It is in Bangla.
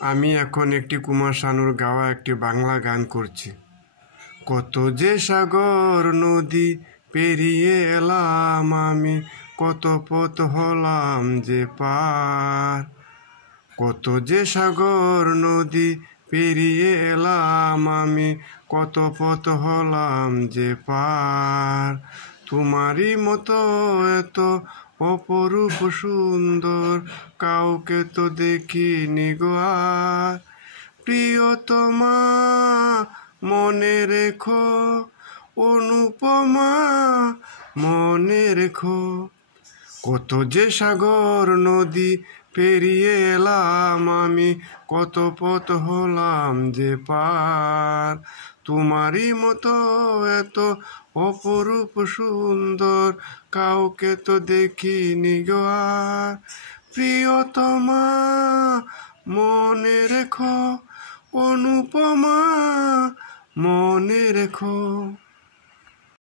আমি এখন একটি কুমার শানুর গাওয়া একটি বাংলা গান করছি। কত যে সাগর নদী পেরিয়ে এলাম আমি, কত পথ হলাম যে পার। কত যে সাগর নদী পেরিয়ে এলাম আমি, কত পথ হলাম যে পার। তোমারই মতো এত অপরূপ সুন্দর কাউকে তো দেখিনি গো আর। প্রিয়তমা মনে রেখো, অনুপমা মনে রেখো। কত যে সাগর নদী পেরিয়ে এলাম আমি, কত পথ হলাম যে পার। তোমারই মতো এত অপরূপ সুন্দর কাউকে তো দেখিনি গো আর। প্রিয়তমা মনে রেখো, অনুপমা মনে রেখো।